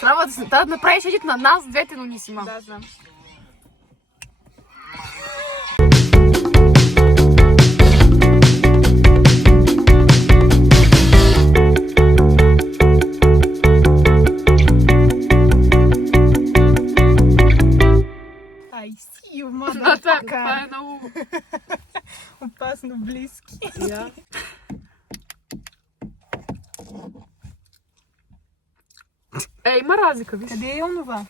Трябва да направиш едит на нас двете, но не си ма. Да, знам. Ай, си, Да, това е много... опасно близки. Yeah. Има разлика, виж. Къде е онова?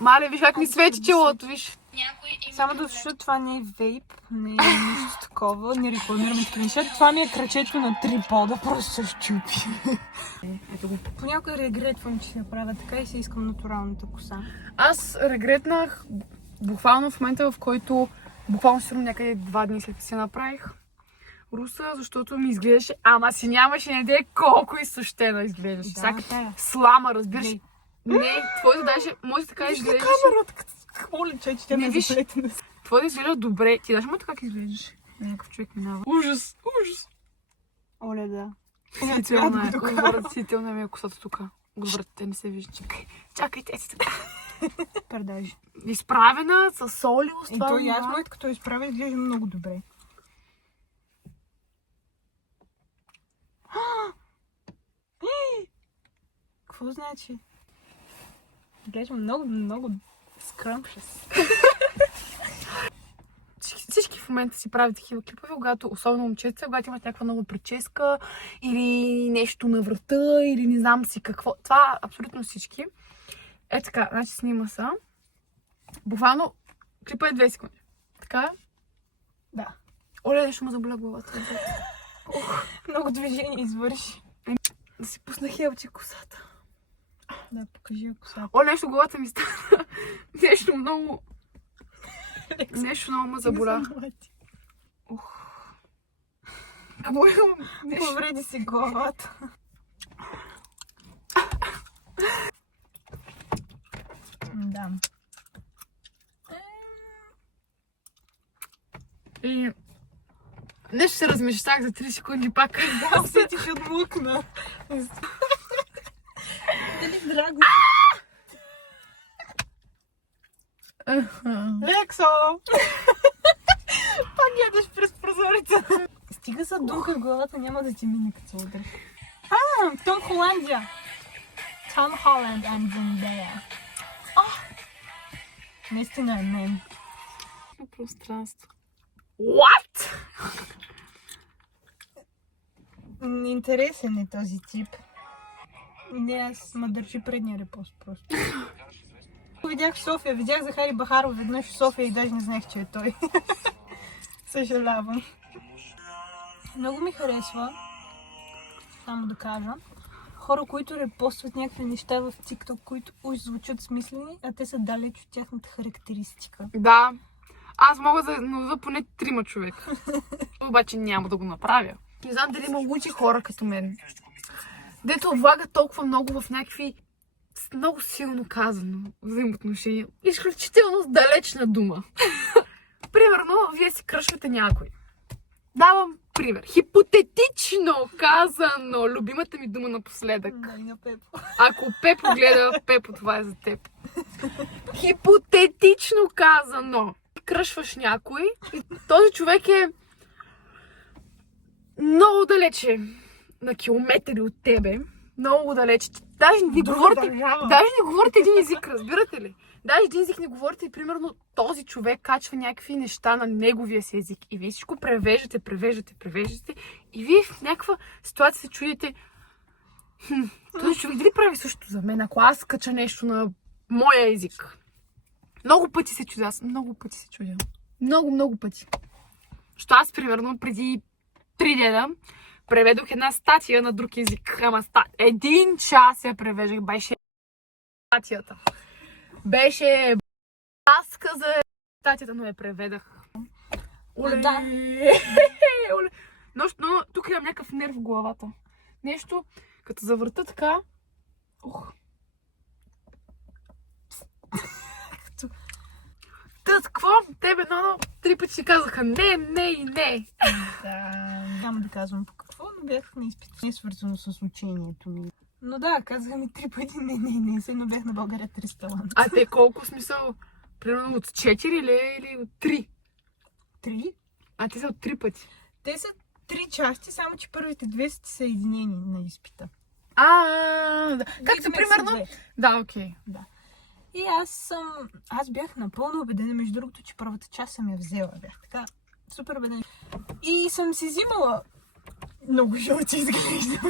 Мале, виж как ми свети челото, виж. Само да слуша, това не е вейп, не е нищо такова, не рекламираме такива неща. Това ми е крачето на трипода, просто се щупи. Ето го. Понякога регретвам, че си направя така и си искам натуралната коса. Аз регретнах буквално в момента, в който буквално сигурно някъде 2 дни след като си направих руса, защото ми изглеждаше, ама си нямаше идея колко изсъщена изглеждаше. Да, всяка слама, разбираш. Не, твоето даже, може така изглеждаше. Камерата, какво лича, че тя не е виж. заплетена. Твоето изглежда добре. Ти знаеш как изглеждаш? Някакъв човек минава. Ужас, ужас. Оле, да. Отвратителна ми е косата тук. Отвратите не се вижда. Чакай, те си така. Пердажи. Изправена с соли, с това. То и аз моят като изправя изглежда много добре. Какво значи? Изглежда много скръмшес. Всички в момента си правят такива клипове, когато, особено момчета, когато имат някаква нова прическа или нещо на врата, или не знам си какво. Това абсолютно всички. Е така, значи снима са. Буквално клипа е 2 секунди. Така? Да. Оле, нещо му заболя главата. Много движение извърши. Да си пусна хелче косата. Да, покажи косата. Оле, нещо главата ми стана. Нещо много ме заболя. Повреди си главата. Да. И нещо се размещах за 3 секунди пак. Да, усетих отмукна. Дали драго? Лексо! Пак гледаш през прозореца. Стига са дунка в главата, няма да ти мине като се удреш. Том Холандия! Том Холанд and Zendaya. Наистина е мен. Пространство. What? Интересен е този тип. Не, аз ма държи предния репост просто. Видях в София, видях Захари Бахаров веднъж в София и даже не знаех, че е той. Съжалявам. Много ми харесва, само да кажа, хора, които репостват някакви неща в TikTok, които уж звучат смислени, а те са далеч от тяхната характеристика. Да. Аз мога да наведа поне 3 човека. Обаче няма да го направя. Не знам дали има лучи хора като мен. Дето влагат толкова много в някакви много силно казано взаимоотношения. Изключително далечна дума. Примерно, вие си кръшвате някой. Давам пример. Хипотетично казано, любимата ми дума напоследък. Да, и на Пепо. Ако Пепо гледа, Пепо, това е за теб. Хипотетично казано. Кръшваш някой и този човек е много далече на километри от тебе. Много далече. Даже не говорите един език, разбирате ли? Даже един език не говорите и примерно този човек качва някакви неща на неговия си език. И вие всичко превеждате. И вие в някаква ситуация се чудите този човек дали прави също за мен, ако аз кача нещо на моя език. Много пъти се чудя. Много пъти. Що аз, примерно, преди 3 дена преведох една статия на друг език. Ама 1 час я превеждах. Беше статията. Беше баска за статията, но я преведах. Оле! Да. Оле! Но тук имам някакъв нерв в главата. Нещо, като завърта така. Какво? Тебе 3 пъти си казаха не. Да. няма да казвам по какво, но бях на изпит. Не е свързано с учението ми. Но да, казаха ми 3 пъти, не, все едно бях на България 300 таланта. А те колко смисъл? Примерно от 4 или от 3? 3? А те са от 3 пъти. Те са 3 части, само че първите 2 са съединени на изпита. Да. Както примерно... Да, окей. Да. И аз бях напълно убедена, между другото, че първата част съм я взела. Бях така супер убедена. И съм си взимала... Много жълче изглежда.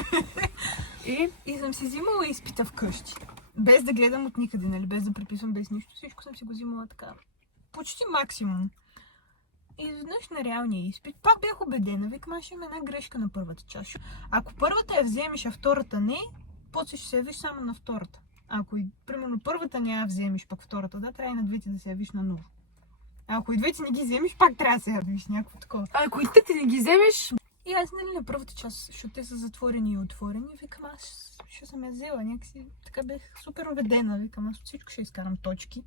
И съм си взимала изпита вкъщи. Без да гледам от никъде, нали? Без да преписвам, без нищо. Всичко съм си го взимала така. Почти максимум. И изведнъж на реалния изпит пак бях убедена. Викам, аз ще има една грешка на първата част. Ако първата я вземеш, а втората не, после ще се явиш само на втората. Ако и, примерно, първата не я вземеш, пък втората, да, трябва и на двете да се явиш на ново. А ако и двете не ги вземеш, пак трябва да се явиш някакво такова. А ако и те не ги вземеш... И аз, нали, на първата част, защото те са затворени и отворени, викам, аз ще съм я взела някакси. Така бях супер убедена, викам, аз от всичко ще изкарам точки.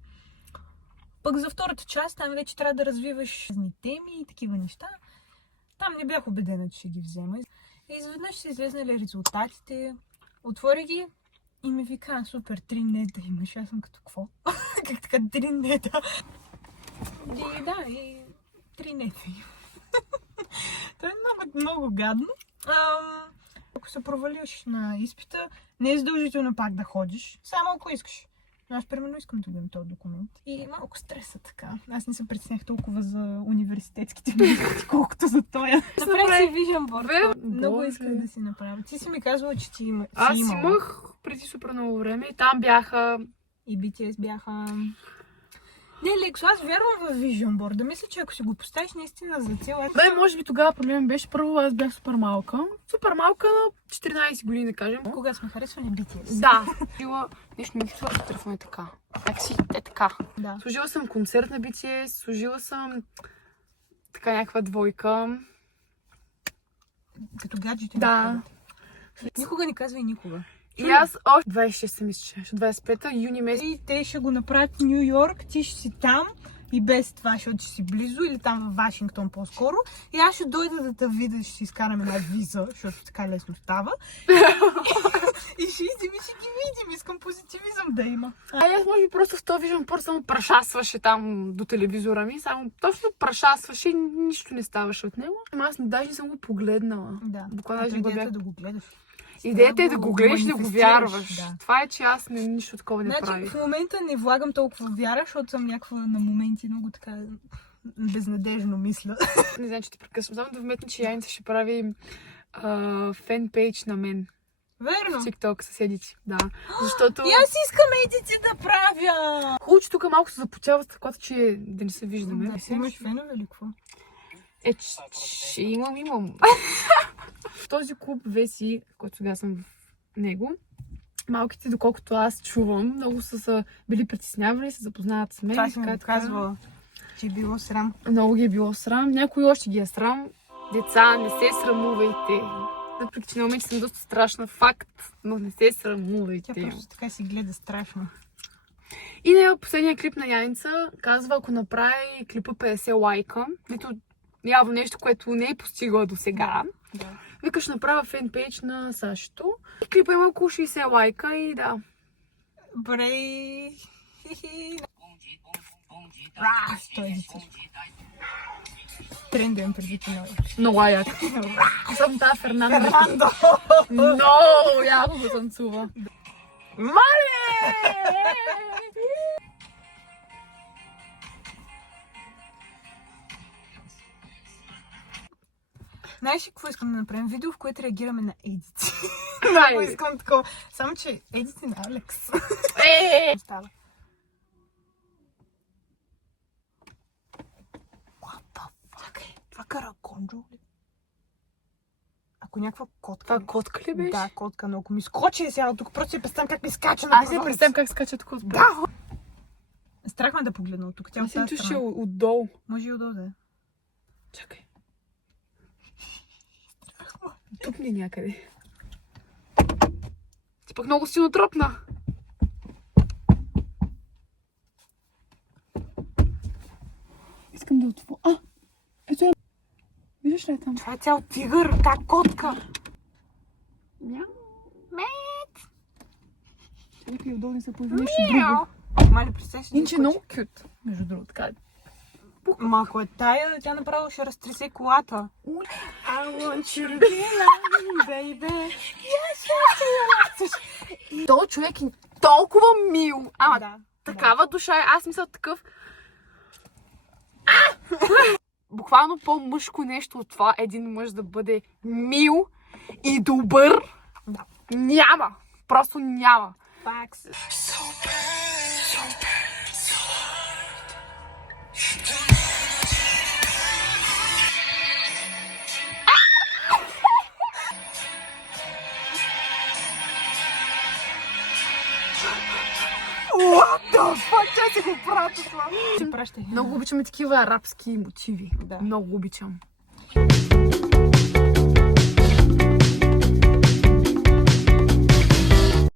Пък за втората част, там вече трябва да развиваш разни теми и такива неща. Там не бях убедена, че ще ги взема. И изведнъж са излезнали резултатите, отворя ги и ми вика, супер, 3 нета имаш. Аз съм като, какво? Как така 3 нета? И да, и 3 нета имам. Това е много гадно. Ако се провалиш на изпита, не е задължително пак да ходиш, само ако искаш. Но аз, примерно, искам да видим този документ. И малко стреса така. Аз не се притеснях толкова за университетските билети, колкото за този. Направи си Vision Board. Много исках да си направя. Ти си ми казвала, че ти имала. Аз имах преди супер много време и там бяха... И BTS бяха... Не, Лекс, аз вярвам в Vision Board. Да мисля, че ако си го поставиш наистина за цел... Да, може би тогава проблем беше първо, аз бях супер малка. Супер малка на 14 години, да кажем. Кога сме харесвали BTS? Да. Нещо ми хвърля в телефона така. Някакси е така. Да. Служила съм концерт на BTS, служила съм така някаква двойка. Като гаджет. Да. Никога не казвай никога. И аз още 26 се мисля, 25-та, юни месец. И те ще го направят в Ню Йорк, ти ще си там и без това, защото ще си близо или там в Вашингтон по-скоро. И аз ще дойда да те видя, ще си изкарам една виза, защото така лесно става. И ще идем и ще ги видим. Искам позитивизъм да има. Аз може би просто в този Vision Board само прашасваше там до телевизора ми. Само точно прашасваше и нищо не ставаше от него. Аз даже не съм го погледнала. Да. Буквално даже го бях... да го гледаш. Идеята е да го гледаш и да го вярваш. Да. Това е, че аз нищо такова не правих. В момента не влагам толкова вяра, защото съм някаква на моменти много така безнадежно мисля. Не знам, че те прекъсвам. Само да вметна, че Яница ще прави фен-пейдж на мен. Верно. В TikTok съседите. Да. Защото... И аз искам едити да правя! Хубаво, че тук малко се започава с такова, че да не се виждаме. Да, имаш фенове или какво? Имам. В този клуб Веси, който сега съм в него, малките, доколкото аз чувам, много са били притеснявани, се запознават с мен. Това си му казвала, че е било срам. Много ги е било срам. Някой още ги е срам. Деца, не се срамувайте. Въпреки, че на момент съм доста страшна, факт, но не се срамувайте. Тя просто така си гледа страшно. И на последния клип на Яница казва, ако направи клипа 50 лайка, нито явно нещо, което не е постигала до сега. Да. Викаш, направя фенпейдж на Сашето. Клипа има около 60 лайка и да. Брей. Той децар. Тренден преди това. Много як. Съм тази Фернандо. Много яко го танцува. Мале! Знаеш ли какво искам да направим? Видео, в което реагираме на едити. Дай! Искам такова. Само, че едити на Алекс. Става. Чакай, това караконджо ли? Ако някаква котка... Това котка ли беше? Да, котка, но ако ми скочи сега тук, просто си представям как ми скача на Аз не представям как скачат котка. Да! Страх ме да погледна от тук. Тя Аз съм чуше отдолу. Може и отдолу да е. Чакай. Тук ли някъде? Ти пък много силно тропна. Искам да отворя. Ето я. Виждаш Виж ли там? Това е цял тигър, та котка. Мяу. Някакви удобни се появи нещо друго. Мяу. Мали, представяш ли? Инче е много кют. Между другото, така. Ма ако е тая, тя направо ще разтресе колата. I want you to be mine, baby. Той човек е толкова мил. Ама Да. такава душа е. Аз мисля такъв. Буквално по-мъжко нещо от това един мъж да бъде мил и добър. Да. Няма. Просто няма. Факс. What the fuck? Тя си го пратя това. Ти пращай. Много обичаме такива арабски мотиви. Да. Много обичам.